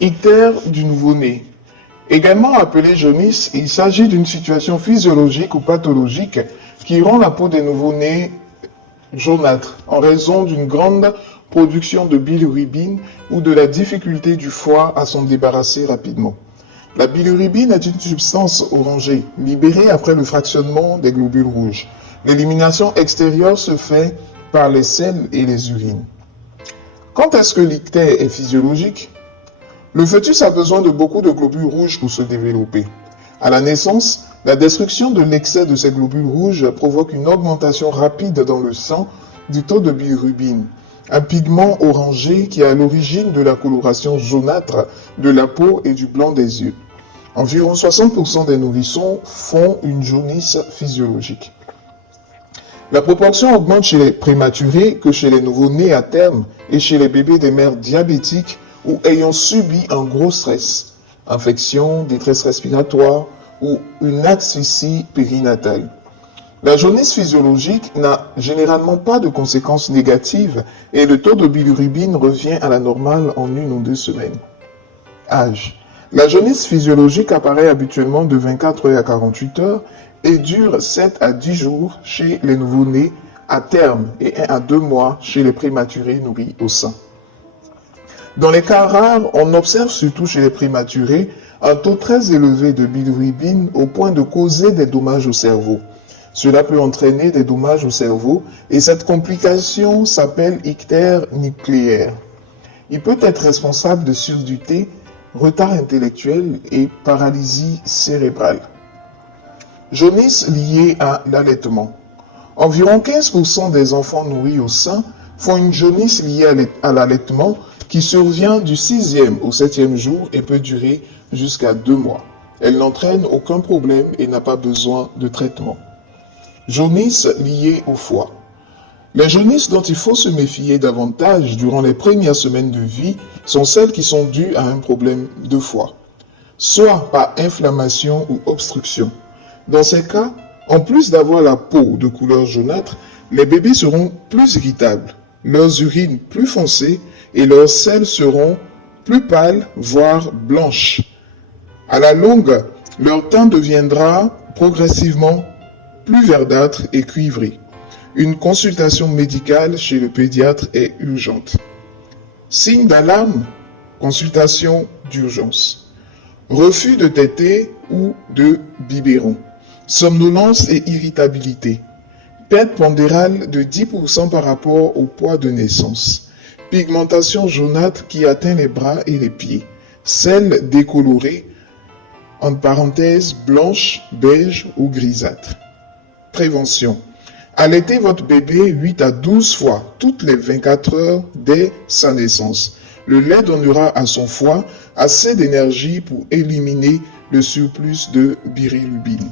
Ictère du nouveau-né. Également appelé jaunisse, il s'agit d'une situation physiologique ou pathologique qui rend la peau des nouveau-nés jaunâtre en raison d'une grande production de bilirubine ou de la difficulté du foie à s'en débarrasser rapidement. La bilirubine est une substance orangée libérée après le fractionnement des globules rouges. L'élimination extérieure se fait par les selles et les urines. Quand est-ce que l'ictère est physiologique? Le fœtus a besoin de beaucoup de globules rouges pour se développer. À la naissance, la destruction de l'excès de ces globules rouges provoque une augmentation rapide dans le sang du taux de bilirubine, un pigment orangé qui est à l'origine de la coloration jaunâtre de la peau et du blanc des yeux. Environ 60% des nourrissons font une jaunisse physiologique. La proportion augmente chez les prématurés que chez les nouveau-nés à terme et chez les bébés des mères diabétiques ou ayant subi un gros stress, infection, détresse respiratoire ou une asphyxie périnatale. La jaunisse physiologique n'a généralement pas de conséquences négatives et le taux de bilirubine revient à la normale en 1 ou 2 semaines. Âge. La jaunisse physiologique apparaît habituellement de 24 heures à 48 heures et dure 7 à 10 jours chez les nouveau-nés à terme et 1 à 2 mois chez les prématurés nourris au sein. Dans les cas rares, on observe surtout chez les prématurés un taux très élevé de bilirubine au point de causer des dommages au cerveau. Cela peut entraîner des dommages au cerveau et cette complication s'appelle ictère nucléaire. Il peut être responsable de surdité, retard intellectuel et paralysie cérébrale. Jaunisse liée à l'allaitement. Environ 15% des enfants nourris au sein font une jaunisse liée à l'allaitement qui survient du 6e au 7e jour et peut durer jusqu'à 2 mois. Elle n'entraîne aucun problème et n'a pas besoin de traitement. Jaunisse liée au foie. Les jaunisses dont il faut se méfier davantage durant les premières semaines de vie sont celles qui sont dues à un problème de foie, soit par inflammation ou obstruction. Dans ces cas, en plus d'avoir la peau de couleur jaunâtre, les bébés seront plus irritables, leurs urines plus foncées et leurs selles seront plus pâles, voire blanches. À la longue, leur teint deviendra progressivement plus verdâtre et cuivré. Une consultation médicale chez le pédiatre est urgente. Signe d'alarme, consultation d'urgence. Refus de téter ou de biberon. Somnolence et irritabilité. Perte pondérale de 10% par rapport au poids de naissance. Pigmentation jaunâtre qui atteint les bras et les pieds. Selles décolorées, entre parenthèses blanche, beige ou grisâtre. Prévention. Allaitez votre bébé 8 à 12 fois toutes les 24 heures dès sa naissance. Le lait donnera à son foie assez d'énergie pour éliminer le surplus de bilirubine.